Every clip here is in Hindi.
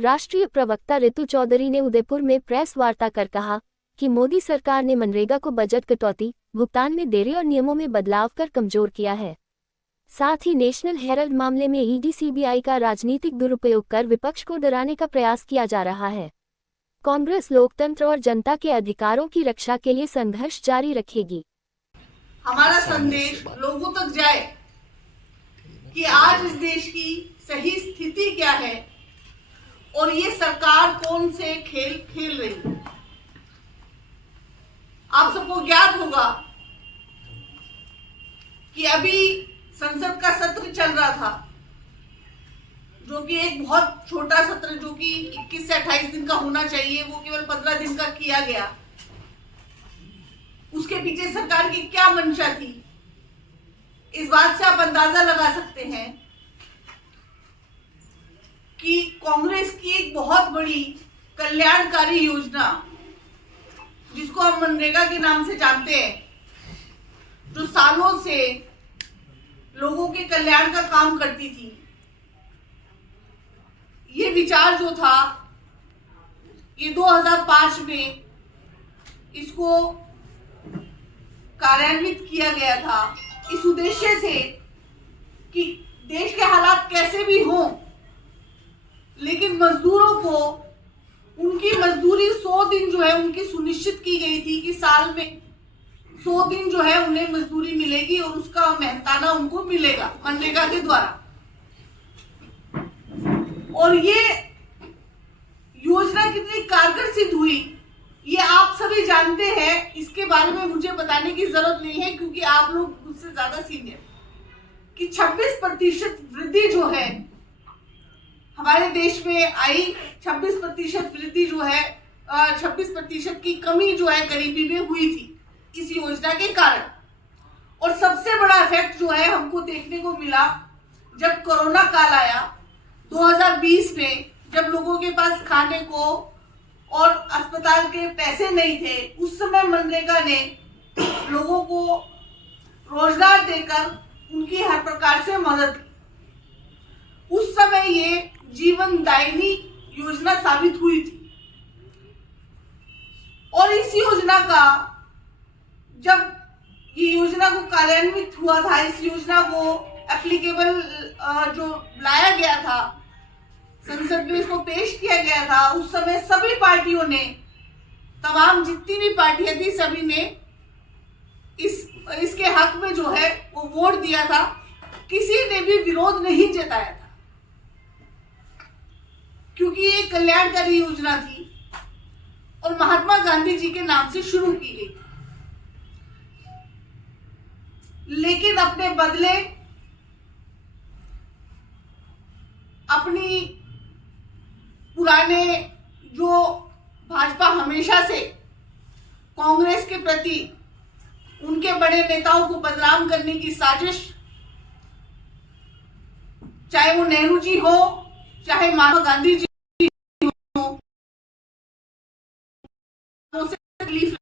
राष्ट्रीय प्रवक्ता रितु चौधरी ने उदयपुर में प्रेस वार्ता कर कहा कि मोदी सरकार ने मनरेगा को बजट कटौती, भुगतान में देरी और नियमों में बदलाव कर कमजोर किया है। साथ ही नेशनल हेराल्ड मामले में ईडी सीबीआई का राजनीतिक दुरुपयोग कर विपक्ष को डराने का प्रयास किया जा रहा है। कांग्रेस लोकतंत्र और जनता के अधिकारों की रक्षा के लिए संघर्ष जारी रखेगी। हमारा संदेश लोगों तक जाए कि आज इस देश की सही स्थिति क्या है और ये सरकार कौन से खेल खेल रही है। आप सबको ज्ञात होगा कि अभी संसद का सत्र चल रहा था, जो कि एक बहुत छोटा सत्र, जो कि 21 से 28 दिन का होना चाहिए, वो केवल 15 दिन का किया गया। उसके पीछे सरकार की क्या मंशा थी, इस बात से आप अंदाजा लगा सकते हैं कि कांग्रेस की एक बहुत बड़ी कल्याणकारी योजना, जिसको हम मनरेगा के नाम से जानते हैं, जो सालों से लोगों के कल्याण का काम करती थी, ये विचार जो था, ये 2005 में इसको कार्यान्वित किया गया था, इस उद्देश्य से कि देश के हालात कैसे भी हों, लेकिन मजदूरों को उनकी मजदूरी 100 दिन जो है उनकी सुनिश्चित की गई थी कि साल में 100 दिन जो है उन्हें मजदूरी मिलेगी और उसका मेहनताना उनको मिलेगा मनरेगा के द्वारा। और ये योजना कितनी कारगर सिद्ध हुई, ये आप सभी जानते हैं। इसके बारे में मुझे बताने की जरूरत नहीं है, क्योंकि आप लोग मुझसे ज्यादा सीनियर, कि 26% वृद्धि जो है हमारे देश में आई, 26% वृद्धि जो है, 26% की कमी जो है गरीबी में हुई थी इस योजना के कारण। और सबसे बड़ा इफेक्ट जो है हमको देखने को मिला जब कोरोना काल आया 2020 में, जब लोगों के पास खाने को और अस्पताल के पैसे नहीं थे। उस समय मनरेगा ने लोगों को रोजगार देकर उनकी हर प्रकार से मदद की। उस समय ये जीवनदायिनी योजना साबित हुई थी। और इस योजना का, जब ये योजना को कार्यान्वित हुआ था, इस योजना को एप्लीकेबल जो लाया गया था, संसद में इसको पेश किया गया था, उस समय सभी पार्टियों ने, तमाम जितनी भी पार्टियां थी, सभी ने इसके हक में जो है वो वोट दिया था। किसी ने भी विरोध नहीं जताया था, क्योंकि ये कल्याणकारी योजना थी और महात्मा गांधी जी के नाम से शुरू की गई। लेकिन अपने बदले अपनी पुराने, जो भाजपा हमेशा से कांग्रेस के प्रति उनके बड़े नेताओं को बदनाम करने की साजिश, चाहे वो नेहरू जी हो, चाहे महात्मा गांधी जी हो, उसे तकलीफ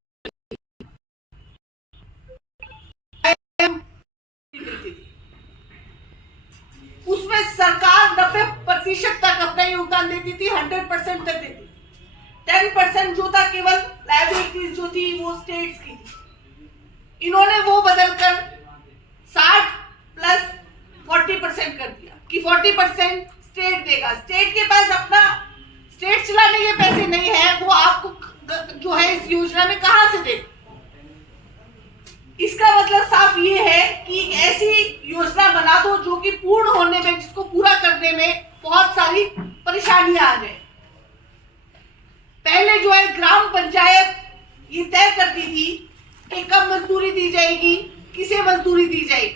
उसमें सरकार 90% तक अपना योगदान देती थी, 100% तक देती थी। 10% जो था केवल लायबिलिटीज जो थी वो स्टेट्स की थी। इन्होंने वो बदलकर 60 प्लस 40% कर दिया कि 40% स्टेट देगा। स्टेट के पास अपना स्टेट चलाने के पैसे नहीं है, वो आपको जो है इस योजना में कहां से देगा। इसका मतलब साफ ये है कि एक ऐसी योजना बना दो जो कि पूर्ण होने में, जिसको पूरा करने में बहुत सारी परेशानियां आ जाए। पहले जो है ग्राम पंचायत ये तय करती थी कि कब मजदूरी दी जाएगी, किसे मजदूरी दी जाएगी।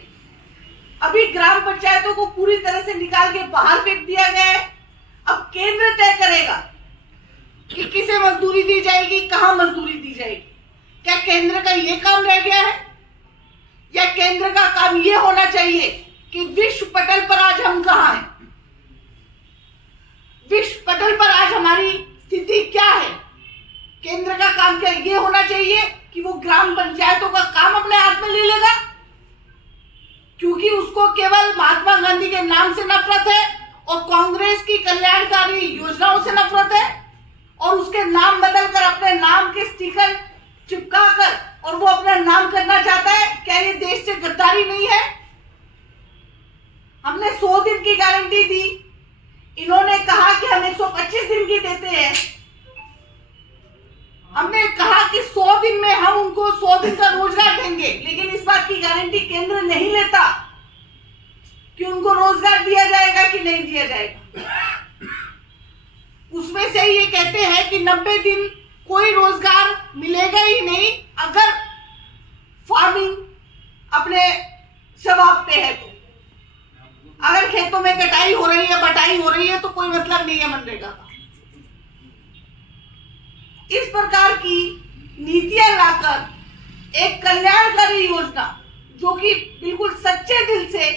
अभी ग्राम पंचायतों को पूरी तरह से निकाल के बाहर फेंक दिया गया है। अब केंद्र तय करेगा कि किसे मजदूरी दी जाएगी, कहां मजदूरी दी जाएगी। क्या केंद्र का ये काम रह गया है, या केंद्र का काम ये होना चाहिए कि विश्व पटल पर आज हम कहां हैं, विश्व पटल पर आज हमारी स्थिति क्या है। केंद्र का काम क्या ये होना चाहिए कि वो ग्राम पंचायतों का काम अपने हाथ में ले लेगा, क्योंकि उसको केवल महात्मा गांधी के नाम से नफरत है और कांग्रेस की कल्याणकारी योजनाओं से नफरत है और उसके नाम बदलकर अपने नाम के स्टिकर चिपका कर और वो अपना नाम करना चाहता है। क्या ये देश से गद्दारी नहीं है? हमने 100 दिन की गारंटी दी, इन्होंने कहा कि हम 125 दिन की देते हैं। हमने कहा कि 100 दिन में हम उनको 100 दिन का रोजगार देंगे, लेकिन इस बात की गारंटी केंद्र नहीं लेता कि उनको रोजगार दिया जाएगा कि नहीं दिया जाएगा। उसमें से ये कहते हैं कि 90 दिन कोई रोजगार मिलेगा ही नहीं अगर फार्मिंग अपने शबाब पे है। तो अगर खेतों में कटाई हो रही है, बटाई हो रही है, तो कोई मतलब नहीं है मनरेगा का। इस प्रकार की नीतियां लाकर एक कल्याणकारी योजना जो कि बिल्कुल सच्चे दिल से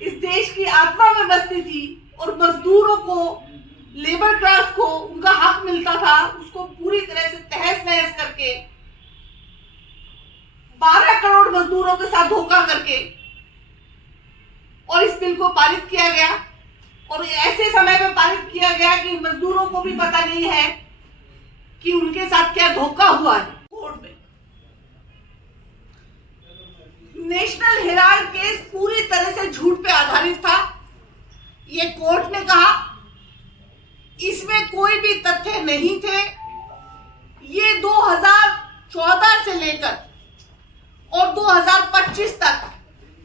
इस देश की आत्मा में बसती थी और मजदूरों को, लेबर क्लास को उनका हक मिलता था, उसको पूरी तरह से तहस नहस करके 12 करोड़ मजदूरों के साथ धोखा करके और इस बिल को पारित किया गया। और ऐसे समय में पारित किया गया कि मजदूरों को भी पता नहीं है कि उनके साथ क्या धोखा हुआ है। कोर्ट में नेशनल हेराल्ड केस पूरी तरह से झूठ पे आधारित था। ये कोर्ट ने कहा इसमें कोई भी तथ्य नहीं थे। ये 2014 से लेकर और 2025 तक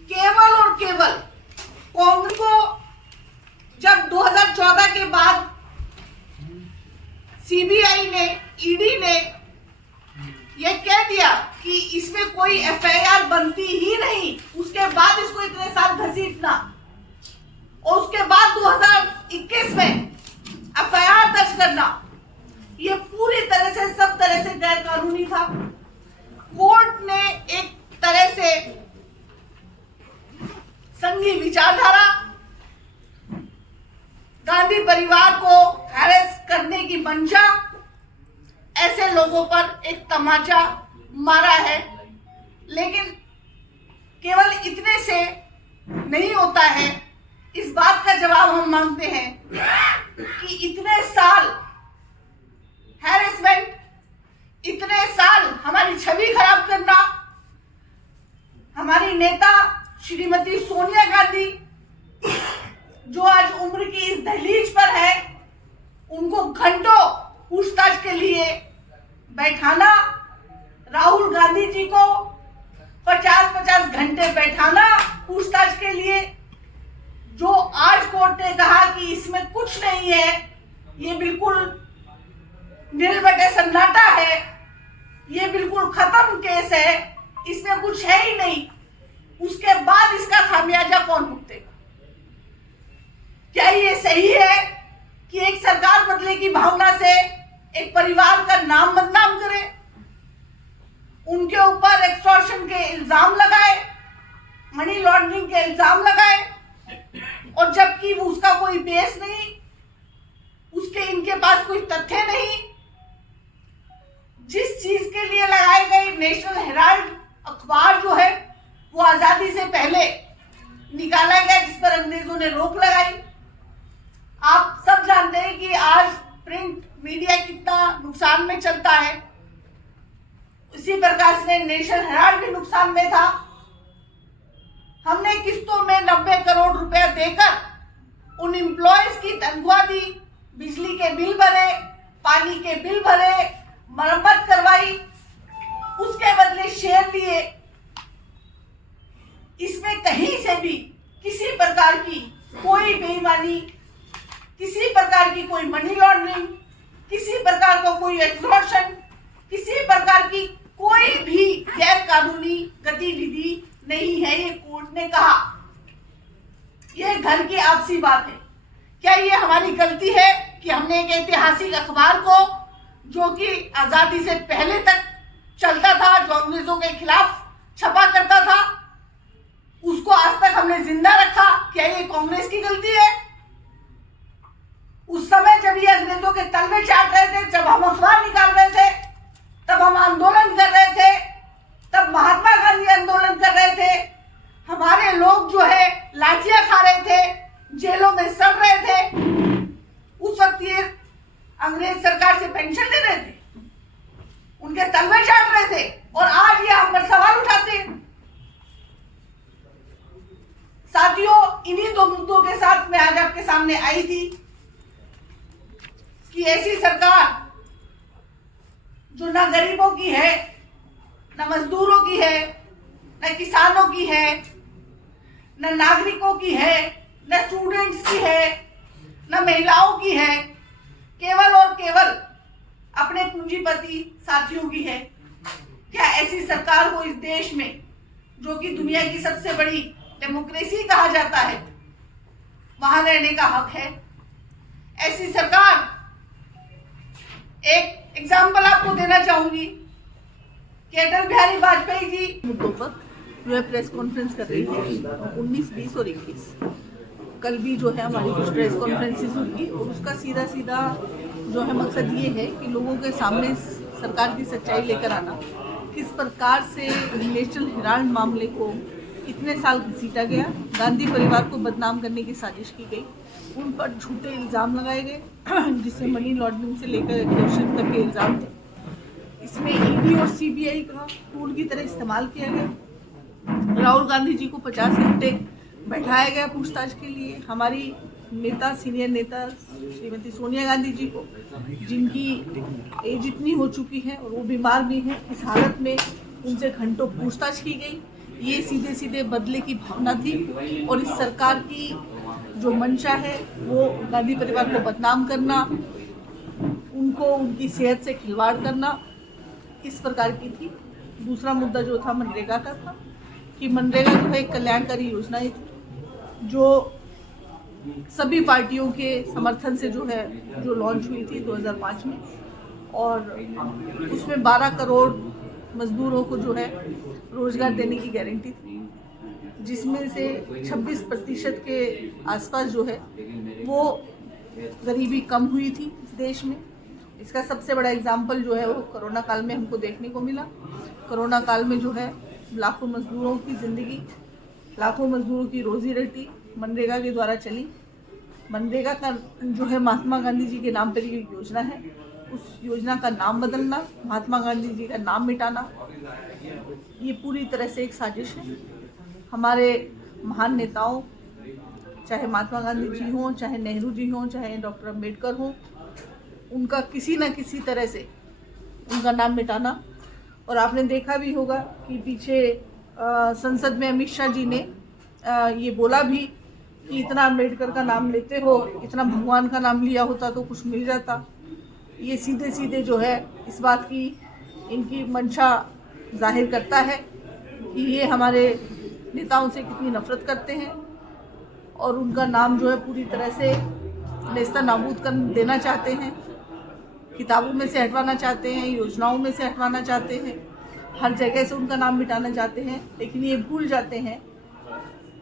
केवल और केवल कांग्रेस को, जब 2014 के बाद सीबीआई ने, ईडी ने यह कह दिया कि इसमें कोई एफआईआर बनती ही नहीं, उसके बाद इसको इतने साल घसीटना और उसके बाद 2021 में एफआईआर दर्ज करना, ये पूरी तरह से, सब तरह से गैर कानूनी था। कोर्ट ने एक तरह से संघी विचारधारा, गांधी परिवार को हैरेस करने की मंशा, ऐसे लोगों पर एक तमाचा मारा है। लेकिन केवल इतने से नहीं होता है। इस बात का जवाब हम मांगते हैं कि इतने साल हैरेसमेंट, इतने साल हमारी छवि खराब करना, हमारी नेता श्रीमती सोनिया गांधी जो आज उम्र की इस दहलीज पर है, उनको घंटों पूछताछ के लिए बैठाना, राहुल गांधी जी को 50-50 घंटे बैठाना पूछताछ के लिए, जो आज कोर्ट ने कहा कि इसमें कुछ नहीं है, ये बिल्कुल नीलबटे सन्नाटा है, ये बिल्कुल खत्म केस है, इसमें कुछ है ही नहीं। उसके बाद इसका खामियाजा कौन भुगतेगा? क्या ये सही है कि एक सरकार बदले की भावना से एक परिवार का नाम बदनाम करे, उनके ऊपर एक्सटॉर्शन के इल्जाम लगाए, मनी लॉन्ड्रिंग के इल्जाम लगाए, और जबकि उसका कोई बेस नहीं, उसके इनके पास कोई तथ्य नहीं। जिस चीज के लिए लगाए गए नेशनल हेराल्ड अखबार जो है वो आजादी से पहले निकाला गया, जिस पर अंग्रेजों ने रोक लगाई। आप सब जानते हैं कि आज प्रिंट मीडिया कितना नुकसान में चलता है, इसी प्रकार से नेशनल हेराल्ड भी नुकसान में था। हमने किस्तों में 90 करोड़ रुपए देकर उन एम्प्लॉयज की तनख्वाह दी, बिजली के बिल भरे, पानी के बिल भरे, मरम्मत करवाई, उसके बदले शेयर लिए। इसमें कहीं से भी किसी प्रकार की कोई बेईमानी, किसी प्रकार की कोई मनी लॉन्ड्रिंग, किसी प्रकार का कोई एक्सटॉर्शन, किसी प्रकार की कोई भी गैर कानूनी गतिविधि नहीं है, ये कोर्ट ने कहा। यह घर की आपसी बात है। क्या ये हमारी गलती है कि हमने एक ऐतिहासिक अखबार को, जो कि आजादी से पहले तक चलता था, जो अंग्रेजों के खिलाफ छपा करता था, उसको आज तक हमने जिंदा रखा? क्या ये कांग्रेस की गलती है? उस समय जब ये अंग्रेजों के तलवे चाट रहे थे, जब हम अखबार निकाल रहे थे, तब हम आंदोलन कर रहे थे, तब महात्मा गांधी आंदोलन कर रहे थे, हमारे लोग जो है लाठियां खा रहे थे, जेलों में सड़ रहे थे, सामने आई थी कि ऐसी सरकार जो ना गरीबों की है, ना मजदूरों की है, न किसानों की है, न नागरिकों की है, न स्टूडेंट्स की है, न महिलाओं की है, केवल और केवल अपने पूंजीपति साथियों की है। क्या ऐसी सरकार को इस देश में, जो कि दुनिया की सबसे बड़ी डेमोक्रेसी कहा जाता है, वहां रहने का हक है? ऐसी सरकार, एक एग्जाम्पल आपको देना चाहूंगी कि अटल बिहारी वाजपेयी जी मुद्दों पर जो है प्रेस कॉन्फ्रेंस कर रही है 19, 20 और 21। कल भी जो है हमारी कुछ प्रेस कॉन्फ्रेंसेस होगी और उसका सीधा सीधा जो है मकसद ये है कि लोगों के सामने सरकार की सच्चाई लेकर आना। किस प्रकार से नेशनल हेराल्ड मामले को इतने साल घसीटा गया, गांधी परिवार को बदनाम करने की साजिश की गई, उन पर झूठे इल्ज़ाम लगाए गए जिससे मनी लॉन्ड्रिंग से लेकर एक्सटॉर्शन तक के इल्ज़ाम थे। इसमें ईडी और सीबीआई का टूल की तरह इस्तेमाल किया गया। राहुल गांधी जी को 50 घंटे बैठाया गया पूछताछ के लिए। हमारी नेता, सीनियर नेता श्रीमती सोनिया गांधी जी को, जिनकी एज इतनी हो चुकी है और वो बीमार भी हैं, इस हालत में उनसे घंटों पूछताछ की गई। ये सीधे सीधे बदले की भावना थी और इस सरकार की जो मंशा है वो गांधी परिवार को बदनाम करना, उनको उनकी सेहत से खिलवाड़ करना, इस प्रकार की थी। दूसरा मुद्दा जो था मनरेगा का था कि मनरेगा जो है एक कल्याणकारी योजना ही थी जो सभी पार्टियों के समर्थन से जो लॉन्च हुई थी 2005 में, और उसमें 12 करोड़ मजदूरों को जो है रोजगार देने की गारंटी थी, जिसमें से 26% के आसपास जो है वो गरीबी कम हुई थी इस देश में। इसका सबसे बड़ा एग्जाम्पल जो है वो कोरोना काल में हमको देखने को मिला। कोरोना काल में जो है लाखों मजदूरों की ज़िंदगी, लाखों मजदूरों की रोजी रोटी मनरेगा के द्वारा चली। मनरेगा का जो है महात्मा गांधी जी के नाम पर ये योजना है, उस योजना का नाम बदलना, महात्मा गांधी जी का नाम मिटाना, ये पूरी तरह से एक साजिश है। हमारे महान नेताओं, चाहे महात्मा गांधी जी हों, चाहे नेहरू जी हों, चाहे डॉक्टर अम्बेडकर हों, उनका किसी न किसी तरह से उनका नाम मिटाना। और आपने देखा भी होगा कि पीछे संसद में अमित शाह जी ने ये बोला भी कि इतना अम्बेडकर का नाम लेते हो, इतना भगवान का नाम लिया होता तो कुछ मिल जाता। ये सीधे सीधे जो है इस बात की इनकी मंशा जाहिर करता है कि ये हमारे नेताओं से कितनी नफरत करते हैं और उनका नाम जो है पूरी तरह से नेस्ता नाबूद कर देना चाहते हैं, किताबों में से हटवाना चाहते हैं, योजनाओं में से हटवाना चाहते हैं, हर जगह से उनका नाम मिटाना चाहते हैं। लेकिन ये भूल जाते हैं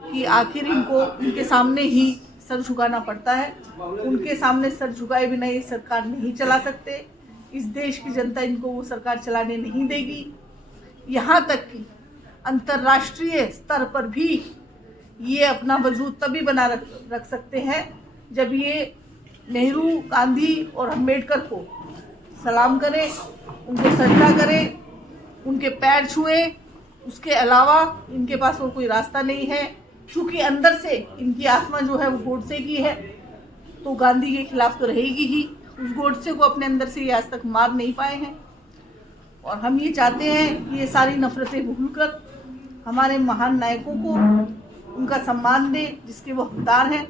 कि आखिर इनको उनके सामने ही सर झुकाना पड़ता है। उनके सामने सर झुकाए बिना ये सरकार नहीं चला सकते। इस देश की जनता इनको वो सरकार चलाने नहीं देगी। यहाँ तक कि अंतर्राष्ट्रीय स्तर पर भी ये अपना वजूद तभी बना रख सकते हैं जब ये नेहरू, गांधी और अम्बेडकर को सलाम करें, उनको सजदा करें, उनके पैर छुए। उसके अलावा इनके पास और कोई रास्ता नहीं है। क्योंकि अंदर से इनकी आत्मा जो है वो गोडसे की है, तो गांधी के खिलाफ तो रहेगी ही। उस गोडसे को अपने अंदर से ये आज तक मार नहीं पाए हैं। और हम ये चाहते हैं कि ये सारी नफरतें भूलकर हमारे महान नायकों को उनका सम्मान दें जिसके वो हकदार हैं।